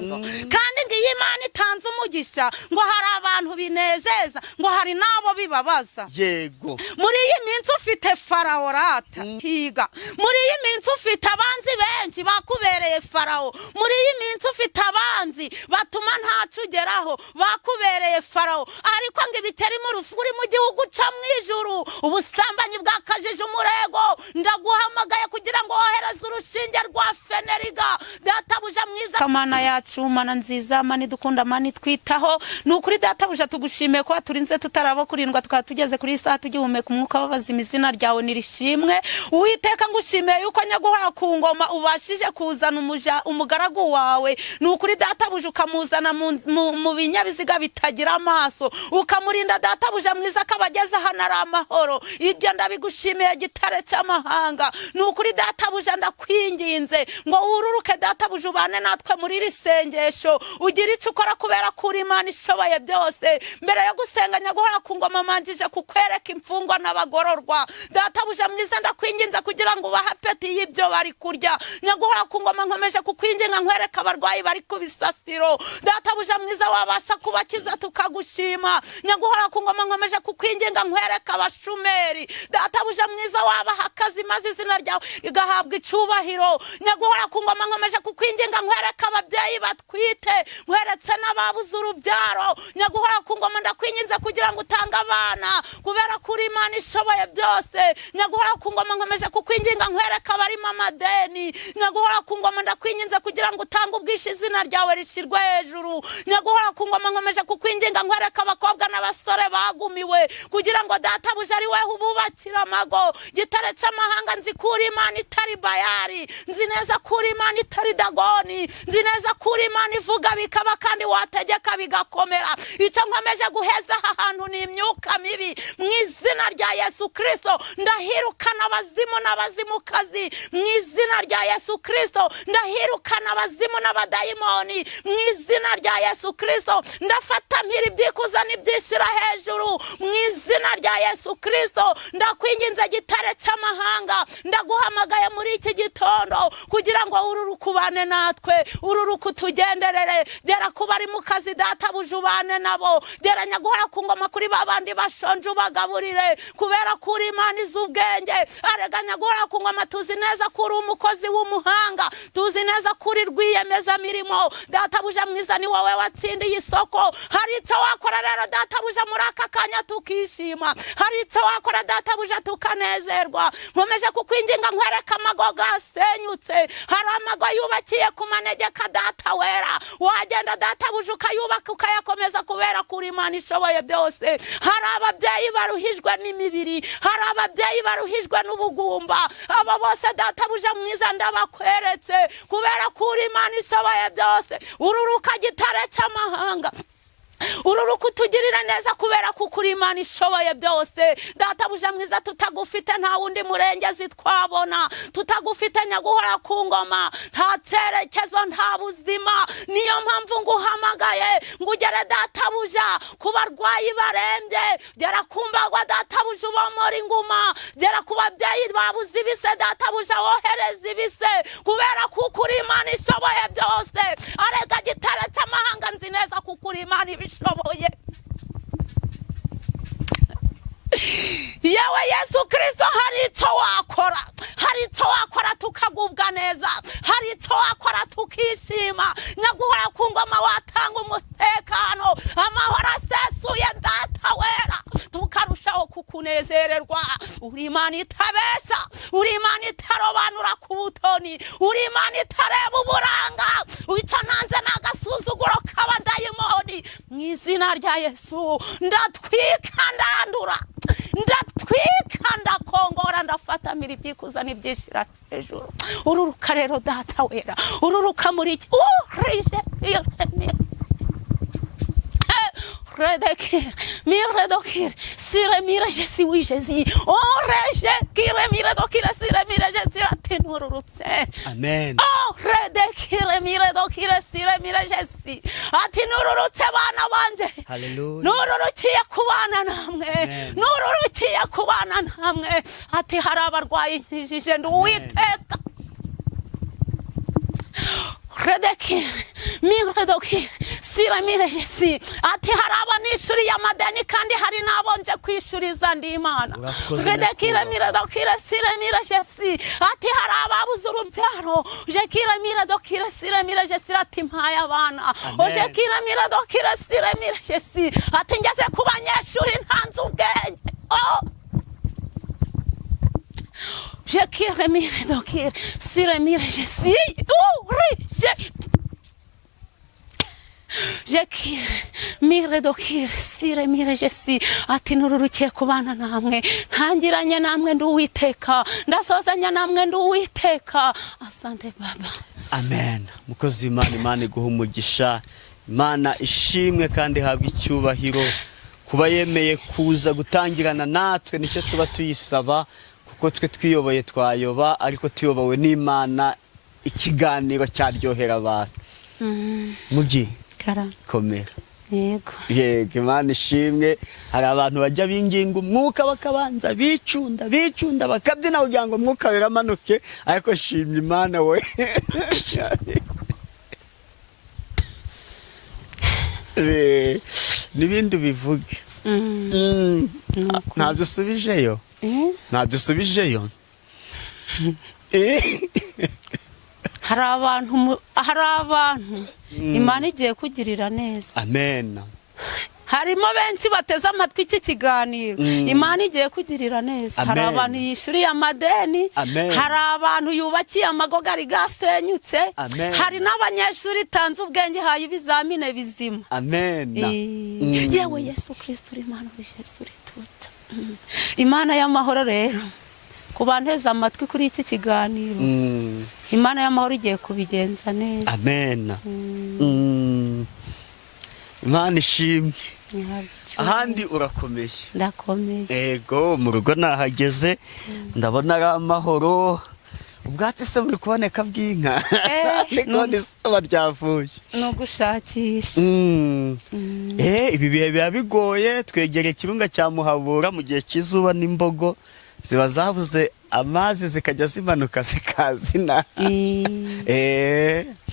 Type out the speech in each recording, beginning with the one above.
nzo kandi ngiye Imana itanze umugisha ngo hari abantu binezeza ngo hari nabo bibabaza yego muri iyi minsi ufite Farawo rata higa muri iyi minsi ufite abanzi benshi bakubereye Farawo muri iyi minsi ufite abanzi batuma ntacugeraho bakubereye Farawo ariko ngo ibiteri mu rufu uri mu gihugu ca mwijuru ubusambanyi bwakajije umurego ndaguhamagaye kugira ngo wohereze urushinge rwa feneriga databuja mwiza kamana yacu mana nziza mani dukunda mani twitaho nukuri databuja tugushimiye ko turinze tutarabo kurindwa tukatugeze kuri saa tugihumeka umwuka w'abazima izina ryawe nirishimwe Uwiteka ngushimiye yuko nyaguhora ku ngoma ubashije kuzana umugaragu wawe nukuri databuja ukamuzana mu binyabiziga bitagira amaso ukamurinda databuja mwiza kabageza hana ari amahoro ibyo ndabigushimiye gitare cy'amahanga nukuri databuja ndakwinginze ngo wururuke databuja ubane natwe muri risengesho ugira icyo ukora kubera kuri Imana ishoboye byose mbere yo gusenga nyaguhora ku ngoma manjije kukwereka imfungwa n'abagororwa databuja mwiza ndakwinginze kugira ngo ubahe apeti y'ibyo bari kurya nyaguhora ku ngoma nkomeje kukwinginga nkwereka abarwayi bari ku bisasiro databuja mwiza wabasha kubakiza tukagushima nyaguhora ku ngoma nkomeje kukwinginga nkwereka abashumeri databuja mwiza wabaha akazi maze izina ryawe igahabwa icubahiro nyaguhora ku ngoma nkomeje kukwinginga nkwereka ababyeyi batwite nkweretse n'ababuze urubyaro nyaguhora ku ngoma ndakwinginze kugira ngo utange abana kubera kuri Imana ishoboye byose nyaguhora ku ngoma nkomeje kukwinginga nkwereka abarimo amadeni nyaguhora ku ngoma ndakwinginze kugira ngo utange ubwishe izina ryawe rishirwe hejuru nyaguhora ku ngoma nkomeje kukwinginga nkwereka abakobwa n'abasore bagumiwe kugira ngo databuja ari weho ububakira amago gitare cy'amahanga nzi kuri Imana itari Bayari nzi neza kuri Imana itari Dagoni nzi neza kuri Imana ivuga bikaba kandi wategeka bigakomera icyo nkomeje guheza aha hantu ni imyuka mibi mu izina rya Yesu Kristo ndahirukana abazimu n'abazimukazi mu izina rya Yesu Kristo ndahirukana abazimu n'abadayimoni mu izina rya Yesu Kristo ndafata mpiri byikuza n'ibyishira hejuru mu izina rya Yesu Kristo ndakwinginze gitare cy'amahanga ndaguhamagaye muri iki gitondo kugira ngo ururukubane natwe ururukutugenderere gera kuba ari mu kazi databuja ubane nabo gera nyaguhora ku ngoma kuri babandi bashonje ubagaburire kubera kuri Imana iz'ubwenge arega nyaguhora ku ngoma tuzi neza kuri umukozi w'umuhanga tuzi neza kuri rwiyemeza mirimo databuja mwiza ni wowe watsindiye isoko hari icyo wakora rero databuja muri aka kanya tukishima hari icyo wakora databuja tukanezerwa nkomeje kukwinginga nkwereka amago gasenyutse hari amago yubakiye ku manegeka data wera wagenda databuja ukayubaka ukayakomeza kubera kuri Imana ishoboye byose hari ababyeyi baruhijwe n'imibiri hari ababyeyi baruhijwe n'ubugumba abo bose databuja mwiza ndabakweretse kubera kuri Imana ishoboye byose ururuka gitare cy'amahanga ururuka utugirira neza kubera kuri Imana ishoboye byose databuja mwiza tutagufite nta wundi murengezi twabona tutagufite nyaguhora ku ngoma nta cyerekezo nta buzima niyo mpamvu nguhamagaye ngugere databuja ku barwayi barembye gera kumbagwa databuja ubamora inguma gera ku babyeyi babuze ibise databuja wohereza ibise kubera kuri Imana ishoboye byose arega gitare cy'amahanga nzi neza kuri Imana ibishoboye yewe Yesu Kristo hari icyo wakora hari icyo wakora tukagubwa neza hari icyo wakora tukishima nyaguhora ku ngoma watanga umutekano amahoro asesuye data wera tukarushaho kukunezererwa uri Imana itabesha uri Imana itarobanura ku butoni uri Imana itareba uburanga icyo nanze n'agasuzuguro k'abadayimoni mu izina rya Yesu ndatwika ndandura ndatwika ndakongora ndafata miri byikuza n'ibyishira hejuru ururuka rero data wera ururuka muri iki urije redekir mire dokir sire mire jesi oui Jésus oreje kire mire dokir sire mire Jésus atinururutse amen redekir mire dokir sire mire Jésus atinururutse bana banje haleluya nururukiye kubana namwe nururukiye kubana namwe ati hari abarwayi nkijije nduwiteka redekir mire mire doki sira mire Jesi ati hari abanishuri y'amadeni kandi hari nabonje kwishuriza ndi Imana gedekira mire dokira sira mire Jesi ati hari ababuze urubyaro jekira mire dokira sira mire Jesi ati mpaye abana ojekira mire dokira sira mire Jesi ati ngeze ku banyeshuri ntanze ubwenge jekira mire dokira sira mire Jesi Jekire mire dokire sire mire Jesi ati nururukiye kubana namwe ntangiranye namwe ndi Uwiteka ndasozanya namwe ndi Uwiteka asante baba. Amen. Mukozi Imana iguha umugisha, Imana ishimwe kandi habwa icyubahiro kuba yemeye kuza gutangirana natwe, nicyo tuba tuyisaba kuko twe twiyoboye twayoba ariko tuyobowe n'Imana, ikiganiro cyaryohera abantu. Mugi komera yego Imana ishimwe. Hari abantu bajya binginga umwuka bakabanza bicunda bakabyina kugira ngo umwuka weramanuke, ariko shimye Imana we n'ibindi bivuge ntadusubijeyo hari abantu Imana igiye kugirira neza. Amen. Harimo benshi bateze amatwi iki kiganiro, Imana igiye kugirira neza. Hari abantu yishuriye amadeni, hari abantu yubakiye amagogari gasenyutse, hari n'abanyeshuri tanze ubwenge haye ibizamine bizima. Amen. Yewe Yesu Kristo uri Imana uri Yesu uri tuta. Imana y'amahoro rero kubanteza amatwi kuri iki kiganiro, Imana y'amahoro igiye kubigenza neza. Amen. Imana ishimwe. Ahandi urakomeye? Ndakomeye. Ego mu rugo nahageze ndabona ari amahoro. Ubwatsi se buri kuboneka bw'inka none izuba ryavuye no gushakisha. Ibi bihe biba bigoye, twegereye ikirunga cya Muhabura mu gihe cy'izuba n'imbogo ziba zabuze amazi zikajya zimanuka zikazina.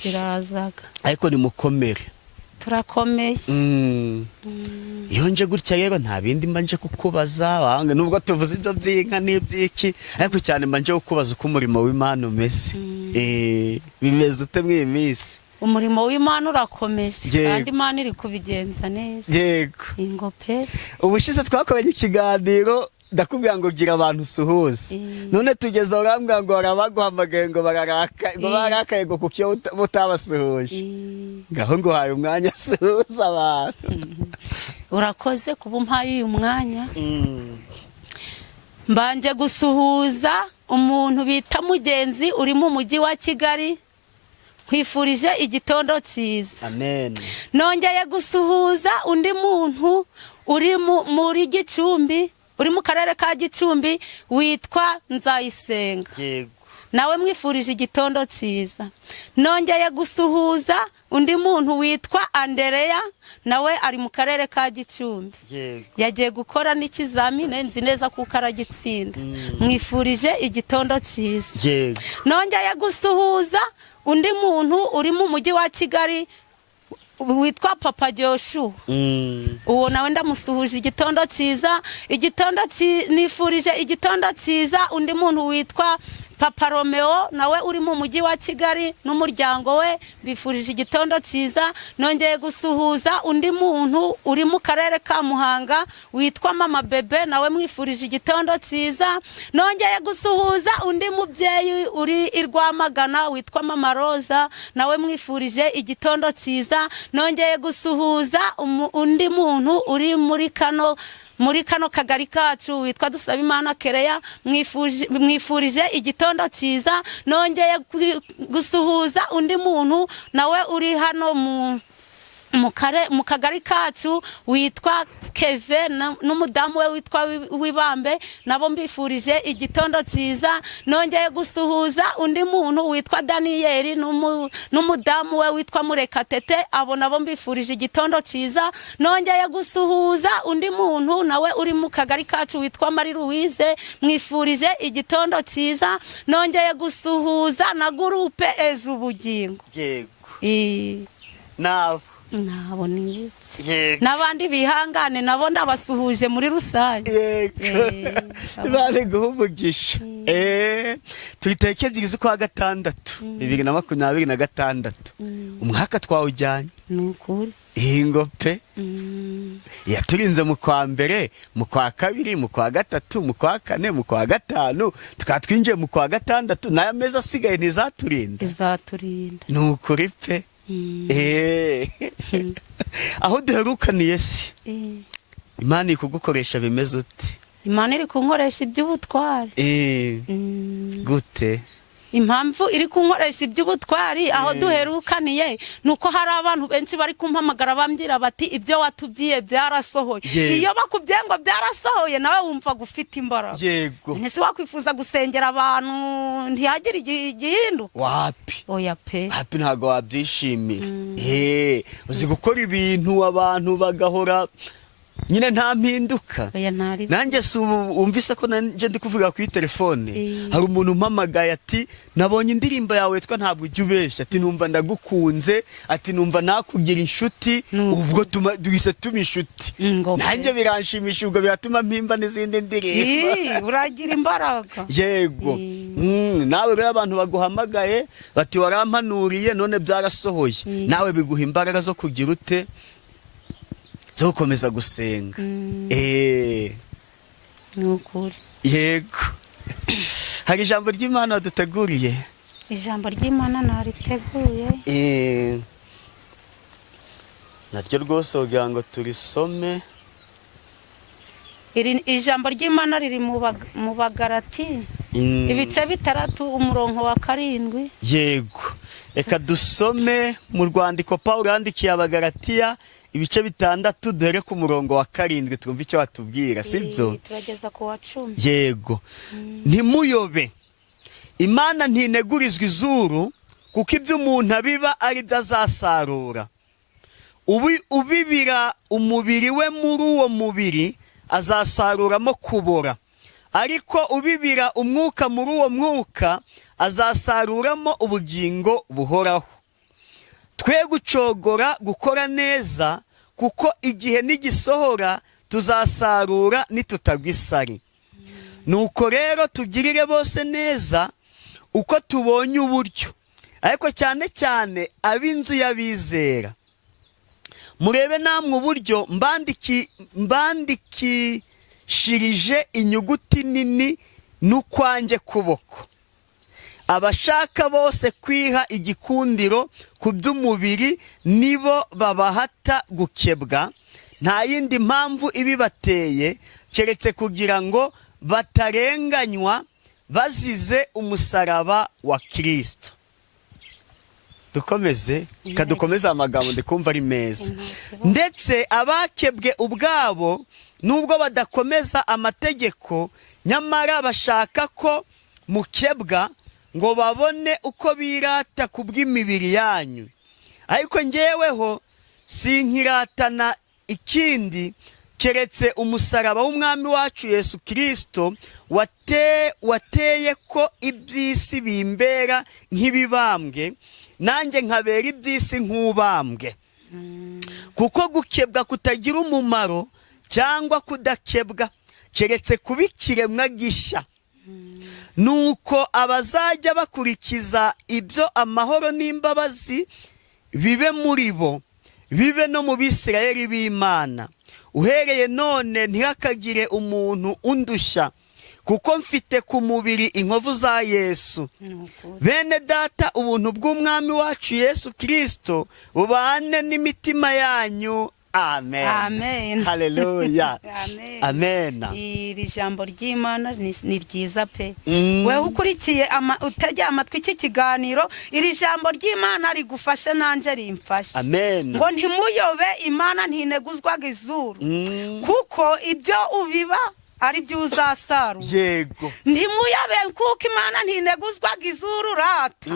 Birazaga ariko ni mukomere. Turakomeye. Iyo nje gutya rero nta bindi mbanje kukubaza, nubwo tuvuze ibyo by'inka n'ibyiki, ariko cyane mbanje kukubaza uko umurimo w'Imana umeze. Bimeze ute mw'iyi minsi? Umurimo w'Imana urakomeje kandi Imana iri kubigenza neza. Yego. Ingope. Ubushize twakoranye ikiganiro ndakubwira ngo gira abantu suhuza, none tugeze urambwira ngo barabaguhamagaye ngo bararakaye ngo kuko butabasuhuje. Ngaho ngo haye umwanya suhuza abantu. Urakoze kuba umpaye uyu mwanya. Mbanje gusuhuza umuntu bita Mugenzi uri mu mujyi wa Kigali, nkwifurije igitondo cyiza. Amen. Nongeye gusuhuza undi muntu uri muri Gicumbi, uri mu karere ka Gicumbi witwa Nzayisenga. Yego. Nawe mwifurije igitondo cyiza. Nongeye gusuhuza undi muntu witwa Andereya, nawe ari mu karere ka Gicumbi. Yego. Yagiye gukora n'ikizamine nzi neza kuko aragitsinda. Mwifurije igitondo cyiza. Yego. Nongeye gusuhuza undi muntu uri mu mujyi wa Kigali witwa Papa Joshua. Uwo nawe ndamusuhuje igitondo cyiza. Nifurije igitondo cyiza undi muntu witwa Papa Romeo, nawe uri mu mujyi wa Kigali n'umuryango we, bifurije igitondo cyiza. Nongeye gusuhuza undi muntu uri mu karere ka Muhanga witwa Mama Bebe, nawe mwifurije igitondo cyiza. Nongeye gusuhuza undi mubyeyi uri i Rwamagana witwa Mama Roza, nawe mwifurije igitondo cyiza. Nongeye gusuhuza undi muntu uri muri kano kagari kacu witwa Dusabimana Kereya, mwifurije igitondo cyiza. Nongeye gusuhuza undi muntu nawe uri hano mu kagari kacu witwa Keve n'umudamu we witwa Wibambe, nabo mbifurije igitondo cyiza. Nongeye gusuhuza undi muntu witwa Daniyeli n'umudamu we witwa Murekatete, abo nabo mbifurije igitondo cyiza. Nongeye gusuhuza undi muntu nawe uri mu kagari kacu witwa Marie Louise, mwifurije igitondo cyiza. Nongeye gusuhuza na gurupe Ezubugingo. Yego. nabo nibutse yego n'abandi bihangane nabo ndabasuhuje muri rusange. yego bari guha umugisha turi tariki 2 z'ukwa gatandatu 2026 umwaka twawujyanye nukuri ingo pe yaturinze mu kwa mbere mu kwa kabiri mu kwa gatatu mu kwa kane mu kwa gatanu tukatwinjiye mu kwa gatandatu n'aya meza asigaye ntizaturinda nukuri pe aho duherukaniye si Imana ikugukoresha bimeze ute? Imana iri kunkoresha iby'ubutwari. Gute? Impamvu iri kunkoresha iby'ubutwari aho duherukaniye nuko hari abantu benshi bari kumpamagara bambwira bati ibyo watubyiye byarasohoye. Iyo bakubwiye ngo byarasohoye nawe wumva gufite imbaraga. Yego. Ntese wakwifuza gusengera abantu ntihagire igihinduka. Wapi? Oya pe. Wapi ntago wabyishimira. Uzi gukora ibintu abantu bagahora nyine nta mpinduka. Nanjye umvise ko nanje ndi kuvuga ku telefone hari umuntu umpamagaye ati nabonye indirimbo yawe twa ntabwo ujya ubeshya ati numva ndagukunze ati numva nakugira inshuti ubwo duhise tuma inshuti nanjye biranshimisha ubwo biratuma mpimba n'izindi ndirimbo uragira imbaraga. Yego nawe rero abantu baguhamagaye bati warampanuriye none byarasohoye nawe biguha imbaraga zo kugira ute zo gukomeza gusenga. Nukuri. Yego. Hari ijambo ry'Imana duteguriye. Ijambo ry'Imana nariteguye. Naryo rwose kugira ngo turisome. Ijambo ry'Imana riri mu Bagalati. Ibice 3 umurongo wa 7. Yego. Eka dusome mu rwandiko Pawulo yandikiye Abagalatiya ibice 6 duhere ku murongo wa 7 twumva icyo watubwira sibyo turageza ku wa 10. Yego. Ntimuyobe Imana ntinegurizwa izuru kuko ibyo umuntu abiba ari byo azasarura. Ubibira umubiri we muri uwo mubiri azasaruramo kubora, ariko ubibira umwuka muri uwo mwuka azasaruramo ubugingo buhoraho. Twe gucogora gukora neza kuko igihe nigisohora tuzasarura nitutagwisari. Nuko rero tugirire bose neza uko tubonye uburyo, ariko cyane cyane ab'inzu y'abizera. Murebe namwe uburyo mbandikishirije inyuguti nini n'ukwanjye kuboko. Abashaka bose kwiha igikundiro ku by'umubiri nibo babahata gukebwa, nta yindi mpamvu ibibateye keretse kugira ngo batarenganywa bazize umusaraba wa Kristo. Dukomeze kadukomeza amagambo ndikumva ari meza. Ndetse abakebwe ubwabo nubwo badakomeza amategeko nyamara bashaka ko mukebwa ngo babone uko birata kubw'imibiri yanyu. Ariko njyeweho sinkiratana ikindi keretse umusaraba w'umwami wacu Yesu Kristo wateye ko iby'isi bimbera nk'ibibambwe nanjye nkabera iby'isi nk'ubambwe. Kuko gukebwa kutagira umumaro cyangwa kudakebwa keretse kuba ikiremwa gisha. Nuko abazajya bakurikiza ibyo amahoro n'imbabazi bibe muri bo, bibe no mu Bisirayeli b'Imana. Uhereye none ntihakagire umuntu undushya, kuko mfite ku mubiri inkovu za Yesu. Bene data, ubuntu bw'umwami wacu Yesu Kristo bubane n'imitima yanyu. Amen. Amen. Haleluya. Amen. Iri jambo ry'Imana ni ryiza pe. Wewe ukurikiye utajya amatwi iki kiganiro, iri jambo ry'Imana rigufashe nanje rimfashe. Amen. Ngo ntimuyobe Imana ntineguzwaga izuru. Kuko ibyo ubiba ari byo uzasarura. yego ntimuyabe kuko imana ntineguzwaga izuru rata.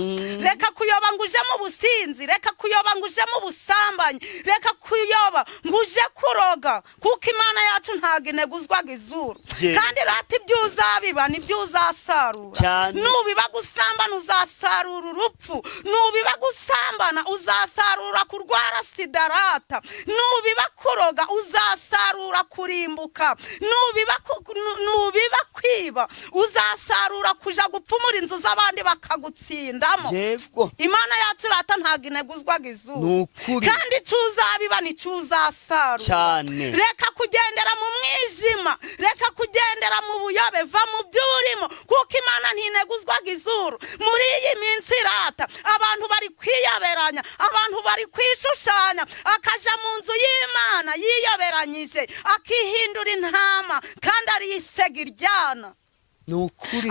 reka kuyoba ngo uje mu businzi, reka kuyoba ngo uje mu busambanyi, reka kuyoba ngo uje kuroga, kuko imana yacu ntabwo ineguzwaga izuru. kandi rata ibyo uzabiba nibyo uzasarura. nubiba gusambana uzasarura urupfu, nubiba gusambana uzasarura kurwara sida rata, nubiba kuroga uzasarura kurimbuka, nubiba kwiba uzasarura kuja gupfumura inzu z'abandi bakagutsindamo. yego imana yacu rata ntabwo ineguzwaga izuru. kandi icyo uzabiba nicyo uzasarura. cyane reka kugendera mu mwijima, reka kugendera mu buyobe, va mu by'urimo, kuko imana ntineguzwaga izuru. muri iyi minsi rata abantu bari kwiyoberanya, abantu bari kwishushanya, akaja mu nzu y'imana yiyoberanyije, akihindura intama kandi ari isega iryana.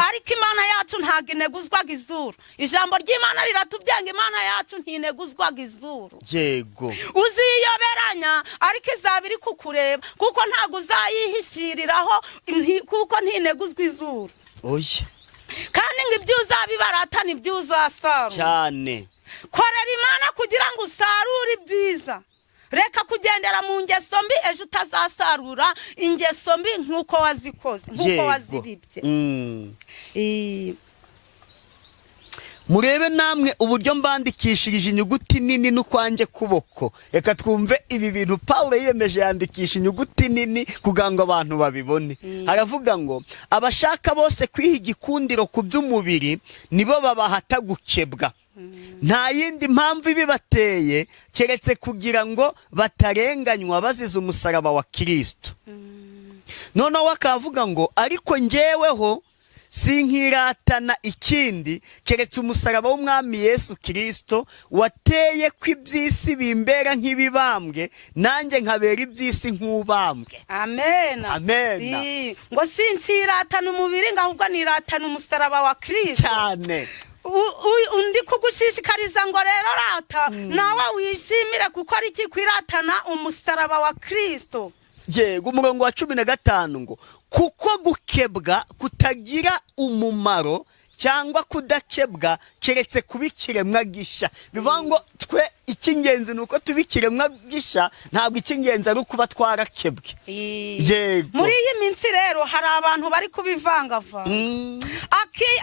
ariko imana yacu ntabwo ineguzwaga izuru. ijambo ry'imana riratubyenga imana yacu ntineguzwaga izuru. yego uziyoberanya ariko izaba iri kukureba, kuko ntabwo uzayihishiriraho, kuko ntineguzwa izuru. oya kandi ngo ibyo uzabibarata nibyo uzasarura. cyane korera imana kugira ngo usarure ibyiza. reka kugendera mu ngeso mbi, ejo utazasarura ingeso mbi nk'uko wazikoze, nk'uko wazibibye. murebe namwe uburyo mbandikishirije inyuguti nini n'ukwanjye kuboko. reka twumve ibi bintu Pawulo yiyemeje yandikisha inyuguti nini kugira ngo abantu babibone. haravuga ngo abashaka bose kwiha igikundiro ku by'umubiri nibo babahata gukebwa. nta yindi mpamvu ibibateye keretse kugira ngo batarenganywa bazize umusaraba wa Kristo. noneho akavuga ngo ariko njyeweho sinkiratana ikindi keretse umusaraba w'umwami Yesu Kristo wateye ko iby'isi bimbera nk'ibibambwe, nanjye nkabera iby'isi nk'ubambwe. amen amen. ngo sinkiratana umubiri ngo ahubwo niratana umusaraba wa Kristo. cyane undi kugushishikariza ngo rero rata nawe wishimire kuko ari kikwiratana umusaraba wa Kristo. yego umurongo wa 15 ngo kuko gukebwa kutagira umumaro cyangwa kudakebwa keretse kubikiremwa gisha. bivuga ngo twe icy'ingenzi nuko tubikiremwa gisha, ntabwo icy'ingenzi ari ukuba twarakebwe. yego muri iyi minsi rero hari abantu bari kubivangava,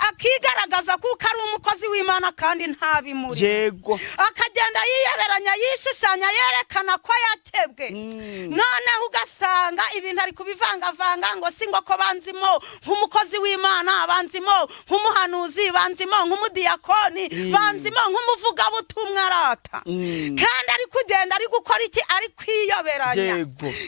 akigaragaza kuko ari umukozi w'Imana kandi ntabimuri. yego akagenda yiyoberanya, yishushanya, yerekana ko yakebwe. noneho ugasanga ibintu ari kubivangavanga, ngo si ngo ko banzimo nk'umukozi w'Imana, banzimo nk'umuhanuzi, banzimo nk'umudiyakoni, banzimo nk'umuvugabutumwa rata. kandi ari kugenda ari gukora iki? ari kwiyoberanya.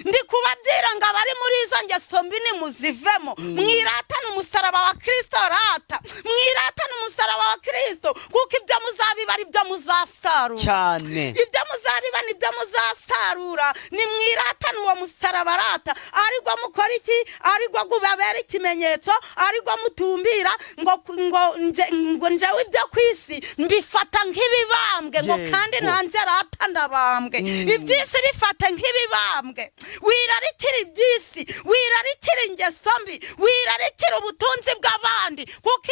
ndi kubabwira ngo abari muri izo ngeso mbi nimuzivemo, mwiratane umusaraba wa Kristo rata, mwiratane umusaraba wa Kristo, kuko ibyo muzabiba ari byo muzasarura. cyane ibyo muzabiba ni byo muzasarura. nimwiratane uwo musaraba rata, ariko mukora iki? ariko gubabera ikimenyetso, ariko mutumbira ngo njyewe ibyo ku isi mbifata nk'ibibambwe, ngo kandi nanjye rata ndabambwe. iby'isi bifate nk'ibibambwe. wirarikira iby'isi, wirarikira ingeso mbi, wirarikira ubutunzi bw'abandi, kuko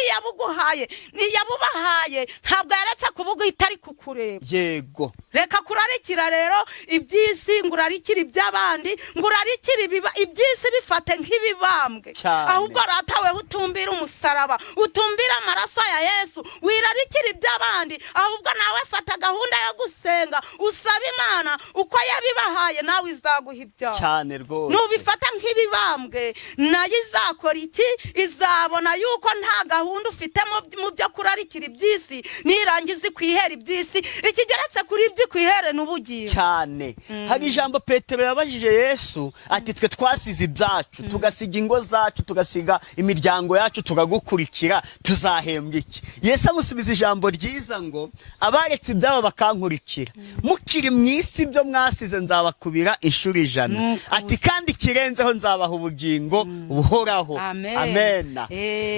iyabubahaye ntabwo yaretse kuvuga itari kukureba. yego reka kurarikira rero iby'isi, ngo urarikire iby'abandi, ngo urarikire iby'isi bifate nk'ibibambwe. ahubwo ratawe utumbira umusaraba, utumbira amaraso ya Yesu, wirarikira iby'abandi, ahubwo nawe fata gahunda yo gusenga, usaba Imana uko yabibahaye nawe izaguha ibyawe. cyane rwose nubifata nk'ibibambwe nayo izakora iki? izabona yuko nta gahunda ufite mu byo kurarikira iby'isi, nirangiza kwihera iby'isi, ikigeretse kuri ibyo kwihere n'ubugingo. cyane hari ijambo Petero yabajije Yesu ati twe twasize ibyacu, tugasiga ingo zacu, tugasiga imiryango yacu, tugagukurikira, tuzahembwa iki? Yesu amusubiza ijambo ryiza ngo abaretse ibyabo bakankurikira, mukiri mu isi ibyo mwasize nzabakubira inshuro 100. ati kandi kirenzeho nzabaha ubugingo buhoraho. amen.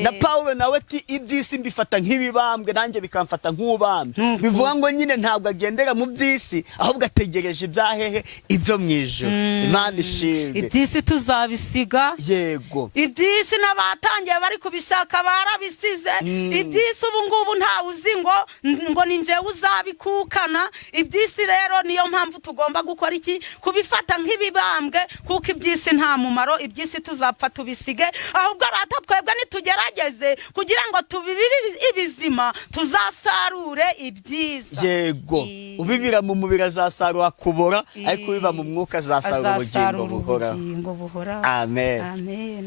na Pawulo nawe ati iby'isi mbifata nk'ibibambwe, nanjye bikamfata nk'ubambwe. bivuga ngo nyine ntabwo agendera mu by'isi, ahubwo ategereje ibyahe hehe ibyo mu ijoro. Imana ishimwe. iby'isi tuzabisiga, yego iby'isi n'abatangiye bari kubishaka barabisize. iby'isi ubu ngubu ntawe uzi ngo ni njyewe uzabikukana. iby'isi rero niyo mpamvu tugomba gukora iki? Kubifata nk'ibibambwe, kuko iby'isi nta mumaro. iby'isi tuzapfa tubisige, ahubwo rata twebwe nitugerageze kugira ngo tubibe ibizima tuzasarure ibyiza. yego ubibira mu mubiri azasarura kubora, ariko ubiba mu mwuka azasarura ubugingo buhoraho. Amen. Amen.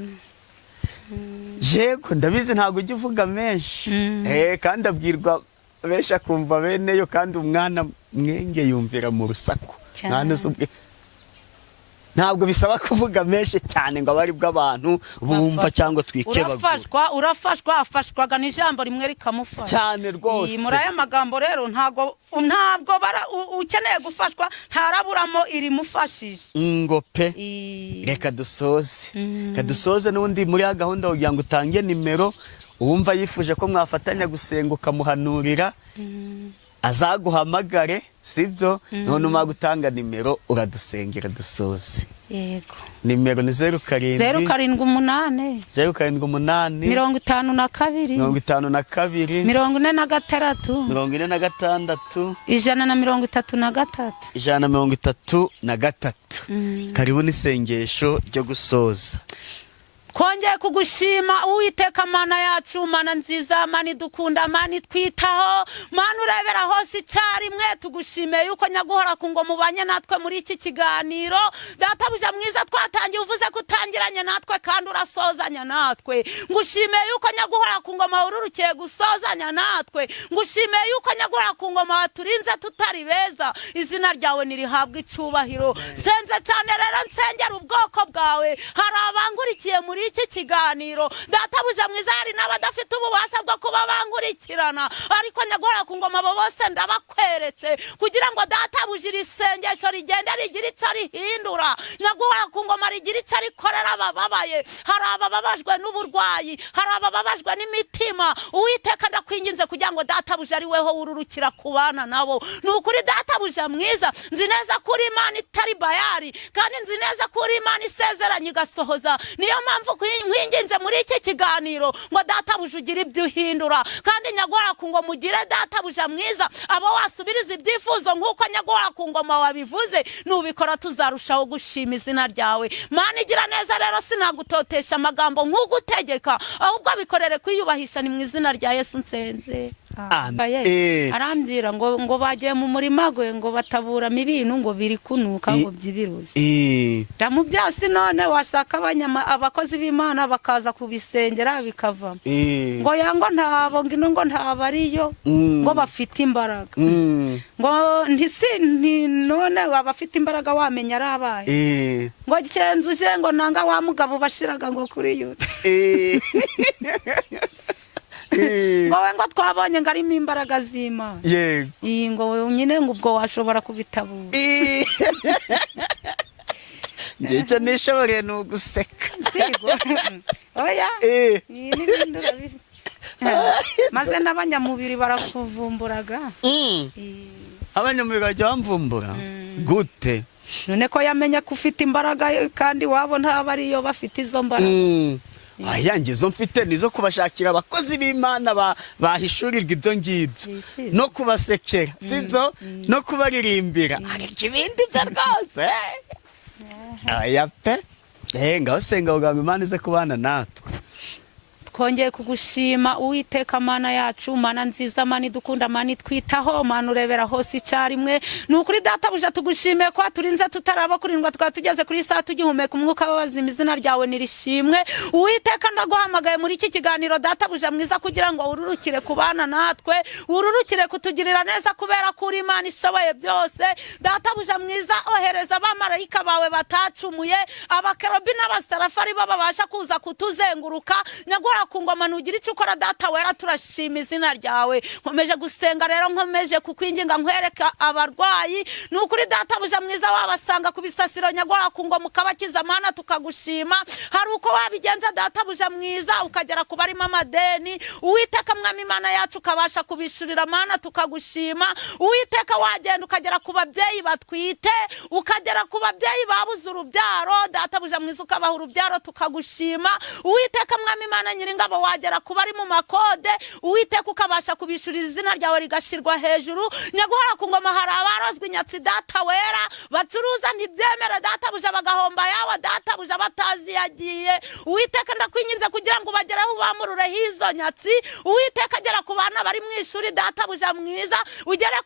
yego ndabizi ntabwo ujya uvuga menshi, kandi abwirwa benshi akumva beneyo, kandi umwana mwenge yumvira mu rusaku. ntabwo bisaba kuvuga menshi cyane ngo abari bw'abantu bumva cyangwa twikebagura. urafashwa afashwaga n'ijambo rimwe rikamufasha cyane rwose. muri aya magambo rero ntabwo ukeneye gufashwa ntaraburamo irimufashije. ngo pe reka dusoze n'undi muri ya gahunda kugira ngo utange nimero, uwumva yifuje ko mwafatanya gusenga ukamuhanurira azaguhamagare, sibyo? none umara gutanga nimero uradusengera dusoze. yego nimero ni 07 07 8 52 52 46 46 133 133. karibu n'isengesho ryo gusoza. twongeye kugushima Uwiteka Mana yacu, Mana nziza, Mana idukunda, Mana itwitaho, Mana urebera hose icyarimwe. tugushimiye yuko nyaguhora ku ngoma ubanye natwe muri iki kiganiro. Databuja mwiza, twatangiye uvuze ko utangiranye natwe kandi urasozanya natwe. ngushimiye yuko nyaguhora ku ngoma ururukiye gusozanya natwe. ngushimiye yuko nyaguhora ku ngoma waturinze tutari beza. izina ryawe nirihabwa icubahiro. nsenze cyane rero nsengera ubwoko bwawe. hari abangurikiye muri iki kiganiro databuja mwiza, hari n'abadafite ububasha bwo kuba bangurikirana, ariko nyaguhora ku ngoma abo bose ndabakweretse kugira ngo databuja iri sengesho rigende rigira icyo rihindura. nyaguhora ku ngoma rigira icyo rikorera abababaye. hari abababajwe n'uburwayi, hari abababajwe n'imitima. Uwiteka ndakwinginze kugira ngo databuja ari weho wururukira kubana nabo. ni ukuri databuja mwiza, nzi neza ko uri Imana itari bayari, kandi nzi neza ko uri Imana isezeranye igasohoza. niyo mpamvu nkwinginze muri iki kiganiro ngo databuja ugire ibyo uhindura, kandi nyaguhora ku ngoma ugire databuja mwiza abo wasubiriza ibyifuzo nk'uko nyaguhora ku ngoma wabivuze. nubikora tuzarushaho gushima izina ryawe. Mana igira neza rero, sinagutotesha amagambo nk'ugutegeka, ahubwo abikorere kwiyubahisha. ni mu izina rya Yesu nsenze. arambwira ngo bagiye mu murima gwe ngo bataburamo ibintu ngo biri kunuka ngo by'ibiruzi. ndamubyasi none washaka abakozi b'Imana bakaza kubisengera bikavamo. ngo yango ntabo ngino ngo ntabo ariyo ngo bafite imbaraga. ngo none wabafite imbaraga wamenya ari abaye. ngo genzuje ngo nanga wa mugabo bashiraga ngo kuri yuda. ngowe ngo twabonye ngo arimo imbaraga z'Imana. yego ngo nyine ngo ubwo washobora kubitabura. icyo nishoboreye ni uguseka. oya maze n'abanyamubiri barakuvumburaga. abanyamubiri bajya bamvumbura gute? none ko yamenye ko ufite imbaraga kandi wabo ntaba ariyo bafite izo mbaraga. yanjye zo mfite nizo kubashakira abakozi b'Imana bahishurirwa ibyo ngibyo, no kubasekera, sibyo? no kubaririmbira. ariko ibindi byo rwose aya pe. ngaho senga kugira ngo Imana ize kubana natwe. twongeye kugushima Uwiteka Mana yacu, Mana nziza, Mana idukunda, Mana itwitaho, Mana urebera hose icyarimwe. ni ukuri databuja tugushimiye ko turinze tutaraba kurindwa tukaba tugeze kuri saa tugihumeka umwuka w'abazima. izina ryawe nirishimwe. Uwiteka ndaguhamagaye muri iki kiganiro databuja mwiza kugira ngo ururukire kubana natwe, ururukire kutugirira neza kubera ko uri Imana ishoboye byose. databuja mwiza, ohereza abamarayika bawe batacumuye, abakerubi n'abaserafi ari bo babasha kuza kutuzenguruka. nyaguhora ku ngoma nugira icyo ukora data wera turashima izina ryawe nkomeje gusenga rero nkomeje kukwinginga nkwereka abarwayi ni ukuri data buja mwiza wabasanga ku bisasiro nyagora ku ngoma ukabakiza mana tukagushima hari uko wabigenza data buja mwiza ukagera ku barimo amadeni uwiteka mwami Imana yacu ukabasha kubishurira mana tukagushima uwiteka wagenda ukagera ku babyeyi batwite ukagera ku babyeyi babuze urubyaro data buja mwiza ukabaha urubyaro tukagushima uwiteka mwami Imana nyiringabo wagera ku bari mu makode uwiteka ukabasha kubishurira izina ryawe rigashirwa hejuru nyaguhora ku ngoma hari abarozwe inyatsi data wera bacuruza ntibyemere data buja bagahomba yawe data buja batazi yagiye uwiteka ndakwinginze kugira ngo bageraho ubamurure hizo nyatsi uwiteka agera ku bana bari mu ishuri data buja mwiza ugere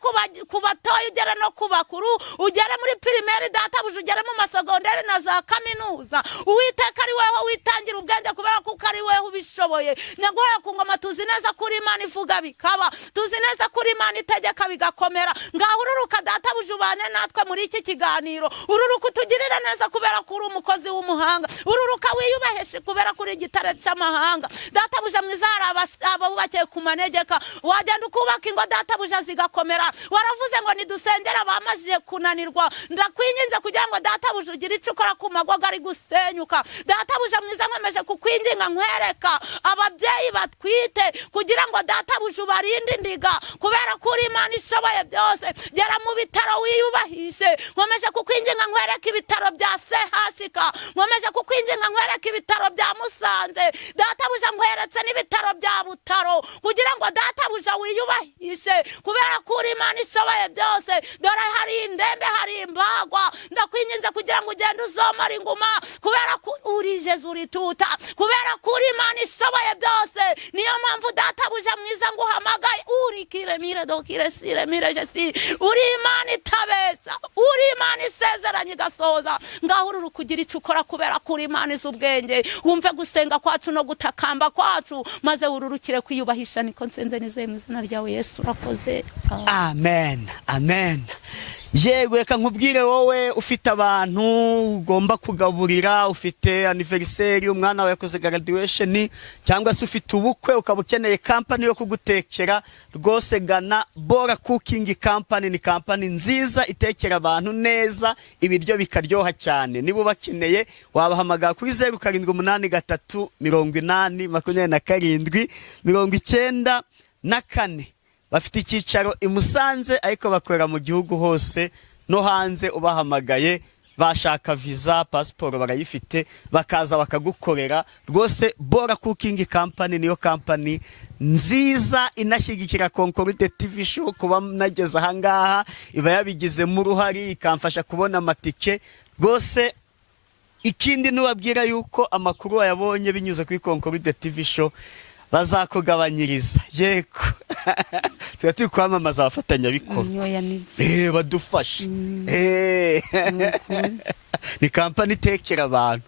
ku batoya ugere no ku bakuru ugere muri primaire data buja ugere mu masegonderi na za kaminuza uwiteka ari wewe witangira ubwenge kubera ko ari wewe ubishoboye nyaguhora ku ngoma tuzi neza kuri Imana ivuga bikaba tuzi neza kuri Imana itegeka bigakomera ngaho ururuka data buja ubane natwe muri iki kiganiro ururuka utugirira neza kubera ko uri umukozi w'umuhanga ururuka wiyubaheshe kubera kuri igitare cy'amahanga data buja mwiza hari abubakiye ku manegeka wagenda ukubaka ingo data buja zigakomera waravuze ngo nidusengera abamajije kunanirwa ndakwinginze kugira ngo data buja ugire icyo ukora ku magogo ari gusenyuka data buja mwiza nkomeje kukwinginga nkwereka ababyeyi batwite kugira ngo data buja ubarinde indiga kubera ko uri Imana ishoboye byose gera mu bitaro wiyubahishe nkomeje kukwinginga nkwereka ibitaro bya CHK nkomeje kukwinginga nkwereka ibitaro bya Musanze data buja nkweretse n'ibitaro bya Butaro kugira ngo data buja wiyubahishe kubera ko uri Imana ishoboye byose dore hari indembe hari imbagwa ndakwinginze kugira ngo ugende uzomara inguma kubera ko uri Jesu urituta kubera ko uri Imana ishoboye byose niyo mpamvu data buja mwiza nguhamagaye uri kiremire dokire siremire Jesi uri Imana itabesha uri Imana isezeranye igasoza ngaho uru kugira icyo ukora kubera ko uri Imana iz'ubwenge wumve gusenga kwacu no gutakamba kwacu maze ururukire kwiyubahisha niko nsenze nizeye mu izina ryawe Yesu urakoze amen amen yego reka nkubwire wowe ufite abantu ugomba kugaburira ufite anniversary umwana wawe yakoze graduation cyangwa se ufite ubukwe ukaba ukeneye company yo kugutekera rwose gana Bora Cooking Company ni company nziza itekera abantu neza ibiryo bikaryoha cyane niba ubakeneye wabahamagara kuri 0783 80 27 94 bafite icyicaro i Musanze ariko bakorera mu gihugu hose no hanze ubahamagaye bashaka visa passport barayifite bakaza bakagukorera rwose Bora Cooking Company niyo company nziza inashyigikira Concorde TV show kuba nageze ahangaha iba yabigize mu ruhari ikamfasha kubona amatike rwose ikindi nubabwira yuko amakuru yabonye binyuze kuri Concorde TV show bazakugabanyiriza yego tuba turi kwamamaza abafatanyabikora badufashe ni kampani itekera abantu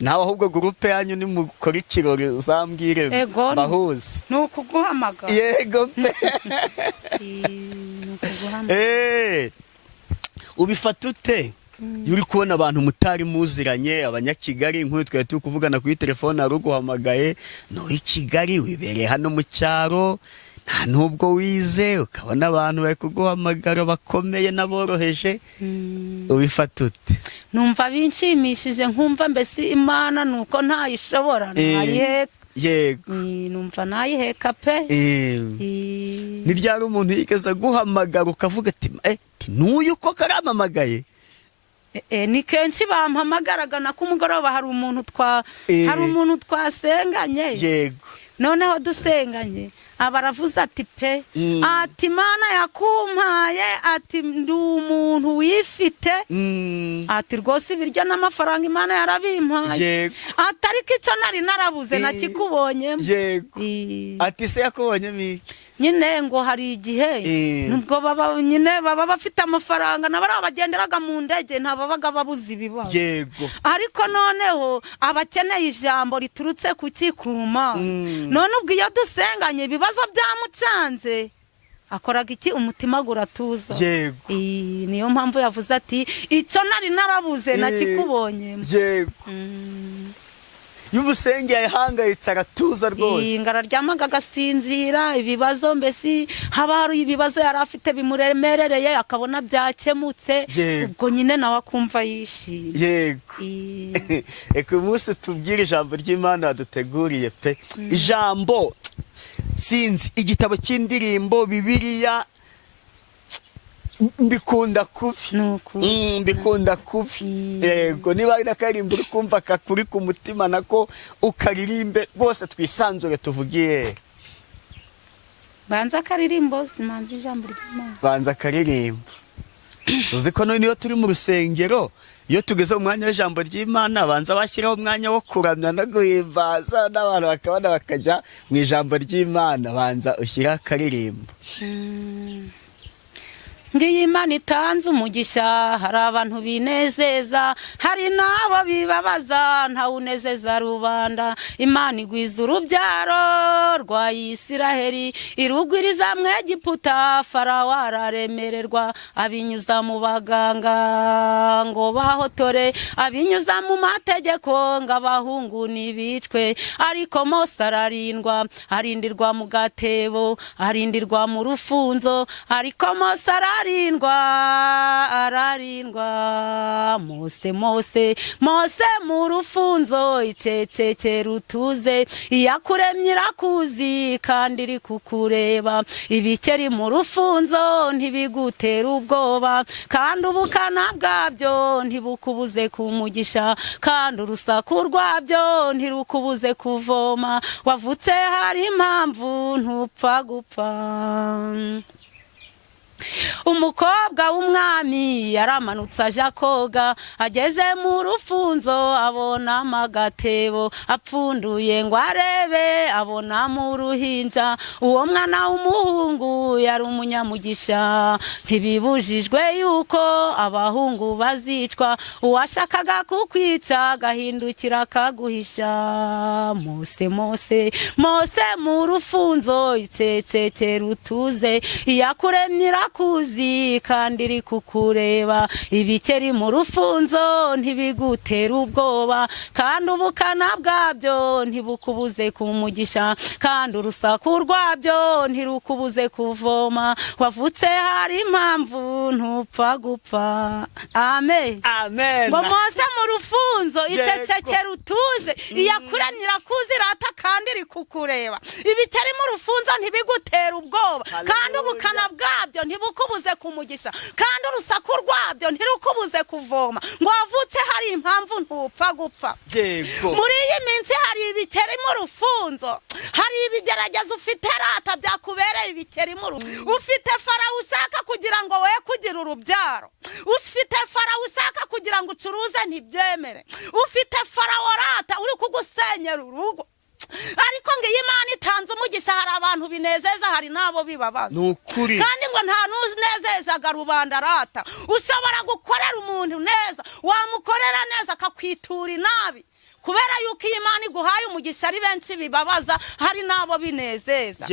nawe ahubwo gurupe yanyu nimukora ikirori uzambwire bahuze ni ukuguhamagara yego ubifata ute yuri kubona abantu mutari muziranye abanyakigali nk'uyu twari turi kuvugana kuri telefone aruguhamagaye no ikigali wibereye hano mu cyaro nta nubwo wize ukabona abantu bari kuguhamagara bakomeye naboroheje ubifata ute numva binshimishije nkumva mbese Imana nuko ntayishobora ntayiheka yego numva ntayiheka pe ni ryari umuntu yigeze guhamagara ukavuga ati n'uyu ko karamamagaye ni kenshi bampamagaraga na kumugoroba hari umuntu twasenganye yego noneho dusenganye abaravuze ati pe ati Imana yakumpaye ati ndi umuntu wifite ati rwose ibiryo n'amafaranga Imana yarabimpaye ati ariko icyo nari narabuze nakikubonyemo yego ati se yakubonyemo nyine ngo hari igihe nubwo baba bafite amafaranga nabo bagenderaga mu ndege ntababaga babuze ibibazo yego ariko noneho abakeneye ijambo riturutse ku kikuma none ubwo iyo dusenganye ibibazo byamucanze akoraga iki umutima guratuza yego niyo mpamvu yavuze ati icyo nari narabuze nakikubonyemo yego iyo umusengeye yahangayitse aratuza rwose. araryamaga agasinzira, ibibazo mbese haba hari ibibazo yari afite bimuremerereye akabona byakemutse, ubwo nyine nawe akumva yishimye. Yego. Eko umunsi tubwire ijambo ry'Imana duteguriye pe. Ijambo sinzi igitabo cy'indirimbo Bibiliya mbikunda kubi. Mbikunda kubi. Yego niba ari nakarimbo uri kumva kakuri ku mutima nako ukaririmbe rwose twisanzure tuvugiye. Banza akaririmbo simanzi ijambo ry'Imana. Banza akaririmbo. Suzi ko none iyo turi mu rusengero iyo tugeze mu mwanya w'ijambo ry'Imana banza bashyiraho umwanya wo kuramya no guhimbaza n'abantu bakabona bakajya mu ijambo ry'Imana. Banza ushyira akaririmbo. Ngiye Imana itanze umugisha, hari abantu binezeza, hari n'abo bibabaza, ntawunezeza rubanda. Imana igwiza urubyaro rwa Isiraheli, irugwiriza mu Egiputa, Farawo araremererwa, abinyuza mu baganga ngo bahotore, abinyuza mu mategeko ngo abahungu nibicwe. Ariko Mose ararindwa, arindirwa mu gatebo, arindirwa mu rufunzo. Ariko Mose ararindwa, Mose mu rufunzo, icecekera utuze, iyakuremye irakuzi kandi iri kukureba. Ibikeri mu rufunzo ntibigutera ubwoba, kandi ubukana bwabyo ntibukubuze kumugisha, kandi urusaku rwabyo ntirukubuze kuvoma. Wavutse hari impamvu ntupfa gupfa. Umukobwa w'umwami yaramanutse aja koga, ageze mu rufunzo abona agatebo, apfunduye ngo arebe abona mu ruhinja. Uwo mwana w'umuhungu yari umunyamugisha, ntibibujijwe yuko abahungu bazicwa, uwashakaga kukwica agahindukira akaguhisha. Mose mu rufunzo, icecekera utuze, iyakuremye irakuzi kandi iri kukureba. Ibikeri mu rufunzo ntibigutera ubwoba, kandi ubukana bwabyo ntibukubuze kumugisha, kandi urusaku rwabyo ntirukubuze kuvoma. Wavutse hari impamvu ntupfa gupfa. Amen. Ngo Mose mu rufunzo, icecekera utuze, iyakuremye irakuzi irata kandi iri kukureba. Ibikeri mu rufunzo ntibigutera ubwoba, kandi ubukana bwabyo ntibukubuze kumugisha, kandi urusaku rwabyo ntirukubuze kuvoma. Ngo wavutse hari impamvu ntupfa gupfa. Muri iyi minsi hari ibikeri mu rufunzo, hari ibigeragezo ufite rata byakubereye ibikeri mu rufunzo. Ufite Farawo ushaka kugira ngo we kugira urubyaro, ufite Farawo ushaka kugira ngo ucuruze ntibyemere, ufite Farawo rata uri kugusenyera urugo. Ariko ngo Imana itanze umugisha, hari abantu binezeza, hari nabo bibabaza. Kandi ngo nta nunezezaga rubanda rata. Ushobora gukorera umuntu neza, wamukorera neza akakwitura inabi, kubera yuko Imana iguhaye umugisha ari benshi bibabaza, hari nabo binezeza.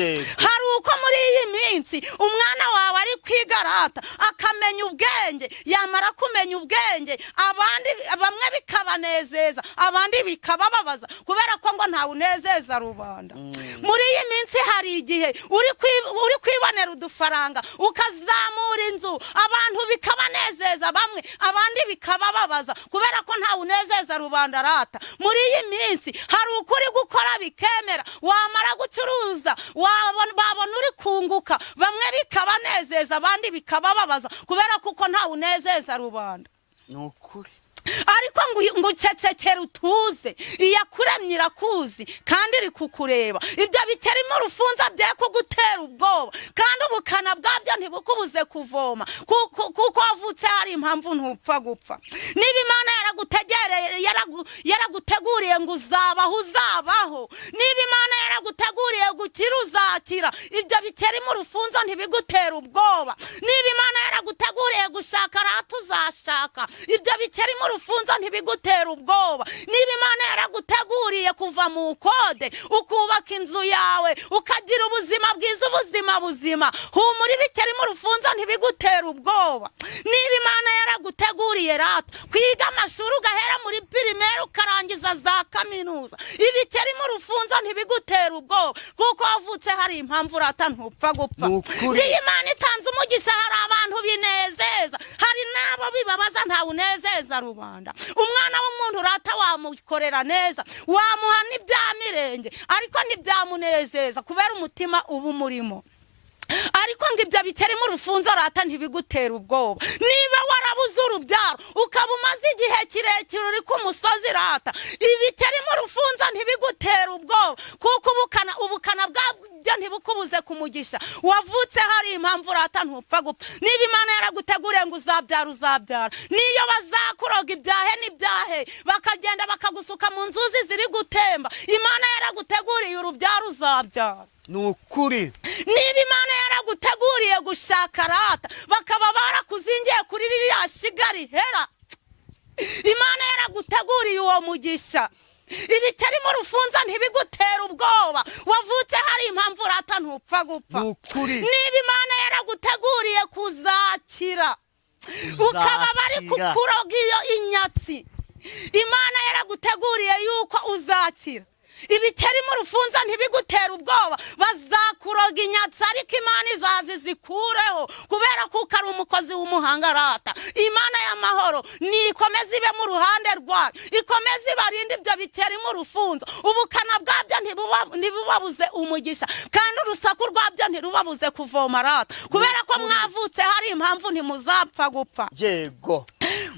Hari uko muri iyi minsi umwana wawe ari kwiga rata akamenya ubwenge, yamara kumenya ubwenge abandi bamwe bikabanezeza, abandi bikabababaza, kubera ko ngo nta unezeza rubanda. Muri iyi minsi hari igihe uri kwibonera udufaranga ukazamura inzu, abantu bikabanezeza bamwe, abandi bikabababaza, kubera ko nta unezeza rubanda rata. Muri iyi minsi hari ukuri gukora bikemera, wamara gucuruza babona uri kunguka, bamwe bikabanezeza abandi bikabababaza, kubera kuko nta unezeza rubanda. Nukuri. Ariko ngo ucecekera utuze, iyakuremye irakuzi kandi iri kukureba. Ibyo bikeri mu rufunzo bye kugutera ubwoba, kandi ubukana bwabyo ntibukubuze kuvoma, kuko wavutse hari impamvu ntupfa gupfa. Niba Imana yaraguteguriye ngo uzabaho, niba Imana yaraguteguriye gukira uzakira. Ibyo bikeri mu rufunzo ntibigutera ubwoba. Niba Imana yaraguteguriye gushaka rata uzashaka. Ibyo bikeri mu rufunzo ntibigutera ubwoba. Niba Imana yaraguteguriye kuva mu kode ukubaka inzu yawe ukagira ubuzima bwiza, ubuzima buzima, humura ibikeri mu rufunzo ntibigutera ubwoba. Niba Imana yaraguteguriye rata kwiga amashuri amashuri ugahera muri pirimeri ukarangiza za kaminuza, ibikeri mu rufunzo ntibigutera ubwoba kuko wavutse hari impamvu urata ntupfa gupfa. Iyo Imana itanze umugisha hari abantu binezeza, hari n'abo bibabaza ntawe unezeza rubanda. Umwana w'umuntu urata wamukorera neza, wamuha n'ibya mirenge ariko ntibyamunezeza kubera umutima uba umurimo. Ariko ngo ibyo bikeri mu rufunzo rata ntibigutera ubwoba. Niba warabuze urubyaro ukaba umaze igihe kirekire uri ku musozi rata, ibikeri mu rufunzo ntibigutera ubwoba kuko ubukana bwabyo ntibukubuze kumugisha. Wavutse hari impamvu rata ntupfa gupfa. Niba Imana yaraguteguriye ngo uzabyara uzabyara, niyo bazakuroga ibyahe n'ibyahe bakagenda bakagusuka mu nzuzi ziri gutemba, Imana yaraguteguriye urubyaro uzabyara. Nukuri. Niba Imana yaraguteguriye gushaka rata bakaba barakuzingiye kuri ririya shiga rihera, Imana yaraguteguriye uwo mugisha. Ibikeri mu rufunzo ntibigutera ubwoba, wavutse hari impamvu rata ntupfa gupfa. Nukuri. Niba Imana yaraguteguriye kuzakira ukaba bari kukuroga iyo inyatsi, Imana yaraguteguriye yuko uzakira. Ibikeri mu rufunzo ntibigutera ubwoba, bazakuroga inyatsi ariko Imana izazi zikureho kubera kuko ari umukozi w'umuhanga rata. Imana y'amahoro nikomeze ibe mu ruhande rwayo, ikomeze ibarinde ibyo bikeri mu rufunzo. Ubukana bwabyo ntibubabuze umugisha kandi urusaku rwabyo ntirubabuze kuvoma rata, kubera ko mwavutse hari impamvu ntimuzapfa gupfa. Yego.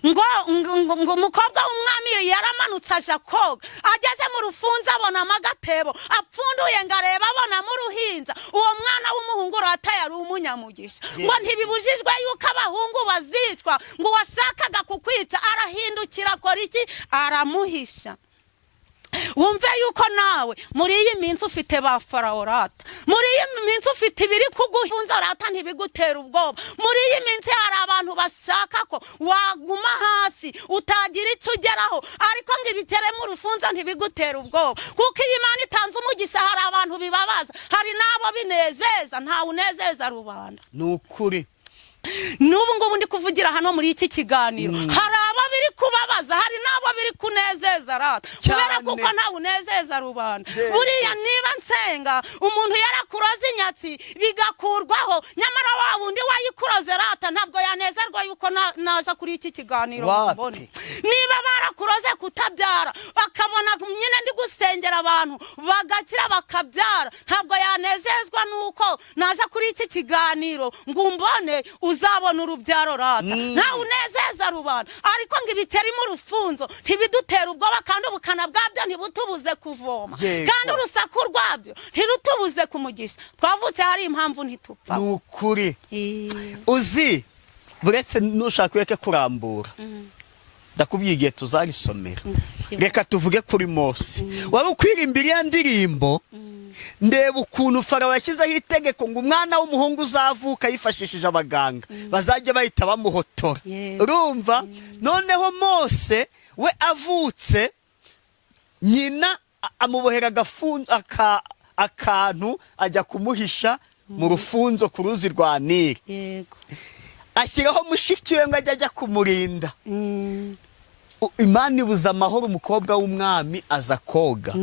ngo umukobwa w'umwami yaramanutse aja koga, ageze mu rufunzo abonamo agatebo, apfunduye ngo arebe abonamo uruhinja. Uwo mwana w'umuhungu rata yari umunyamugisha. Ngo ntibibujijwe yuko abahungu bazicwa, ngo uwashakaga kukwica arahindukira akora iki? Aramuhisha. Wumve yuko nawe muri iyi minsi ufite ba Farawo rata, muri iyi minsi ufite ibiri kuguhunza rata ntibigutera ubwoba. Muri iyi minsi hari abantu bashaka ko waguma hasi utagira icyo ugeraho, ariko ngo ibitere mu rufunzo ntibigutera ubwoba kuko iyi Imana itanze umugisha hari abantu bibabaza, hari n'abo binezeza, ntawe unezeza rubanda. Nukuri. N'ubu ngubu ndi kuvugira hano muri iki kiganiro, hari abo biri kubabaza, hari n'abo biri kunezeza rata, kubera kuko ntawe unezeza rubanda. Buriya niba nsenga umuntu yarakuroze inyatsi bigakurwaho, nyamara wa wundi wayikuroze rata ntabwo yanezerwa yuko naza kuri iki kiganiro mbone. Niba barakuroze kutabyara bakabona nyine ndi gusengera abantu bagakira bakabyara, ntabwo yanezezwa nuko naza kuri iki kiganiro ngo mbone uzabona urubyaro rata. Ntawe unezeza rubanda, ariko ngo ibikeri mu rufunzo ntibidutera ubwoba kandi ubukana bwabyo ntibutubuze kuvoma kandi urusaku rwabyo ntirutubuze kumugisha. Twavutse hari impamvu ntitupfa. Nukuri. Uzi buretse nushaka weke kurambura, ndakubwiye igihe tuzarisomera. Reka tuvuge kuri Mose. Wari ukwirimbira ya ndirimbo, ndeba ukuntu Farawo yashyizeho itegeko ngo umwana w'umuhungu uzavuka yifashishije abaganga bazajya bahita bamuhotora. Urumva? Noneho Mose we avutse, nyina amubohera akantu ajya kumuhisha mu rufunzo ku ruzi rwa Nili. Ashyiraho mushiki we ngo ajya kumurinda. Imana ibuza amahoro umukobwa w'umwami aza koga.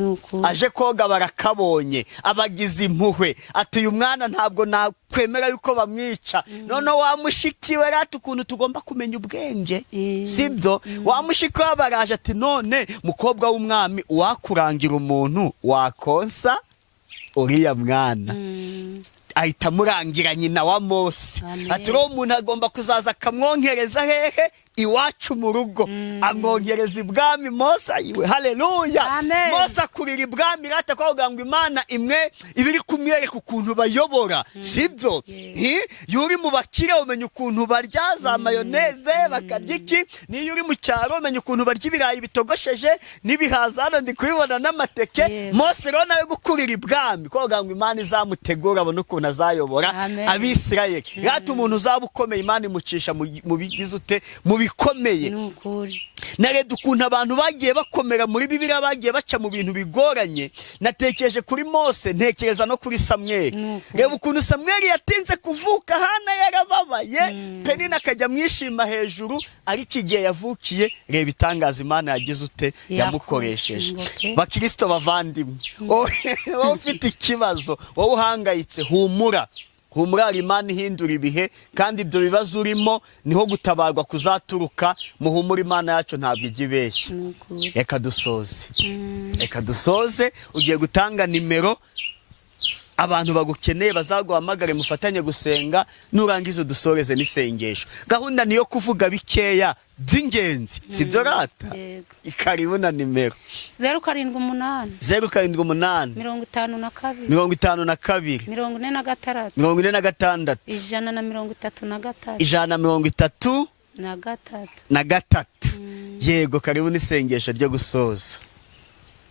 Aje koga barakabonye, abagize impuhwe, ati uyu mwana ntabwo nakwemera yuko bamwica. Noneho wamushikiwe rata ukuntu tugomba kumenya ubwenge, sibyo? Wamushikiwe baraje ati none mukobwa w'umwami wakurangira umuntu wakonsa uriya mwana. Ahita murangira nyina wa Mose, ati uwo muntu agomba kuzaza akamwonkereza hehe? Iwacu mu rugo. Amwongereza ibwami Mose ayiwe. Haleluya. Mose akurira ibwami rata kuvuga ngo Imana imwe ibiri kumwereka ukuntu bayobora, sibyo? Yuri mu bakire umenya ukuntu barya za mayoneze bakarya iki, niyo uri mu cyaro umenya ukuntu barya ibirayi bitogosheje n'ibihaza, hano ndi kubibona n'amateke. Mose rero nawe gukurira ibwami kuvuga ngo Imana izamutegura abone ukuntu azayobora Abisirayeli. Rata umuntu uzaba ukomeye Imana imucisha mu bigize ute mu bikomeye. narebye ukuntu abantu bagiye bakomera muri Bibiliya bagiye baca mu bintu bigoranye, natekereje kuri Mose, ntekereza no kuri Samweli. Reba ukuntu Samweli yatinze kuvuka, Hana yarababaye, Penina akajya mwishima hejuru, ariko igihe yavukiye reba itangaza Imana yagize ute yamukoresheje. Bakristo bavandimwe, wowe ufite ikibazo, wowe uhangayitse, humura Imana ihindura ibihe, kandi ibyo bibazo urimo niho gutabarwa kuzaturuka. Muhumura, Imana yacu ntabwo ijya ibeshya. Reka dusoze, ugiye gutanga nimero abantu bagukeneye bazaguhamagare mufatanye gusenga, nurangiza dusoreze n'isengesho. Gahunda niyo kuvuga bikeya by'ingenzi, sibyo rata? Karibu na nimero 078 078 52 52 46 46 133. Yego, karibu n'isengesho ryo gusoza.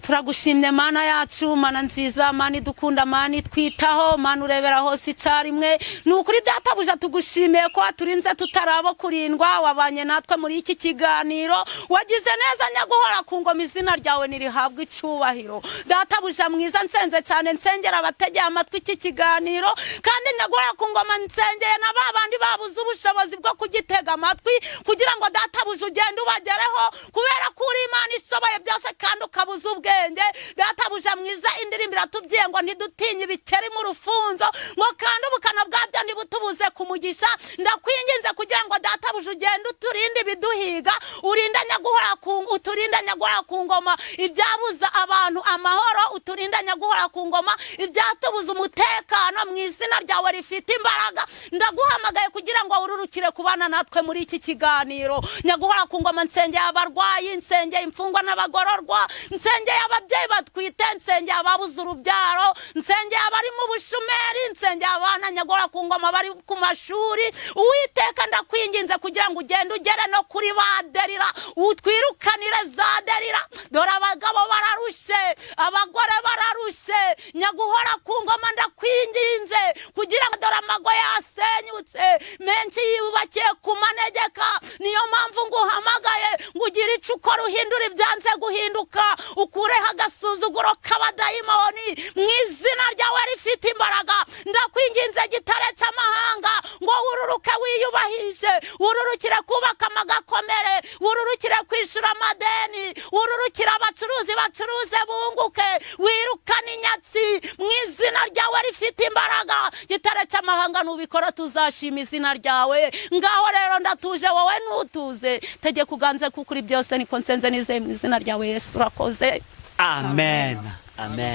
Turagushimye Mana yacu, Mana nziza, Mana idukunda, Mana itwitaho, Mana urebera hose icyarimwe. Ni ukuri databuja tugushimiye ko waturinze tutarabo kurindwa, wabanye natwe muri iki kiganiro, wagize neza nyaguhora ku ngoma, izina ryawe nirihabwa icyubahiro. Databuja mwiza, nsenze cyane, nsengera abategeye amatwi iki kiganiro, kandi nyaguhora ku ngoma nsengeye na babandi babuze ubushobozi bwo kugitega amatwi, kugira ngo databuja ugende ubagereho, kubera ko uri Imana ishoboye byose kandi ukabuza ubwe. Databuja mwiza, indirimbo iratubwiye ngo ntidutinye ibikeri mu rufunzo, ngo kandi ubukana bwabyo ntibutubuze kumugisha. Ndakwinginze kugira ngo databuja ugende uturinde ibiduhiga, uturinde nyaguhora ku ngoma ibyabuza abantu amahoro, uturinde nyaguhora ku ngoma ibyatubuza umutekano, mu izina ryawe rifite imbaraga. Ndaguhamagaye kugira ngo ururukire kubana natwe muri iki kiganiro. Nyaguhora ku ngoma nsengeye abarwayi, nsengeye imfungwa n'abagororwa, nsengeye ababyeyi batwite, nsengeye ababuze urubyaro, nsengeye abari mu bushumeri, nsengeye abana nyaguhora ku ngoma bari ku mashuri. Uwiteka ndakwinginze kugira ngo ugende ugere no kuri ba Delila, utwirukanire za Delila. Dore abagabo bararushe, abagore bararushe, nyaguhora ku ngoma ndakwinginze kugira ngo dore amago yasenyutse, menshi yubakiye ku manegeka. Niyo mpamvu nguhamagaye ngo ugire icyo ukora, uhindura ibyanze guhinduka, ukureho agasuzuguro k'abadayimoni, mu izina ryawe rifite imbaraga. Ndakwinginze gitare cy'amahanga ngo wururuke wiyubahishe, wururukire kubaka amagakomere, wururukire kwishura amadeni, wururukire abacuruzi bacuruze bunguke, wirukane inyatsi, mu izina ryawe rifite imbaraga. Gitare cy'amahanga nubikora tuzashima izina ryawe. Ngaho rero ndatuje, wowe ntutuze, tegeka uganze kuko uri byose, niko nsenze nizeye mu izina ryawe Yesu. Urakoze. Amen. Amen.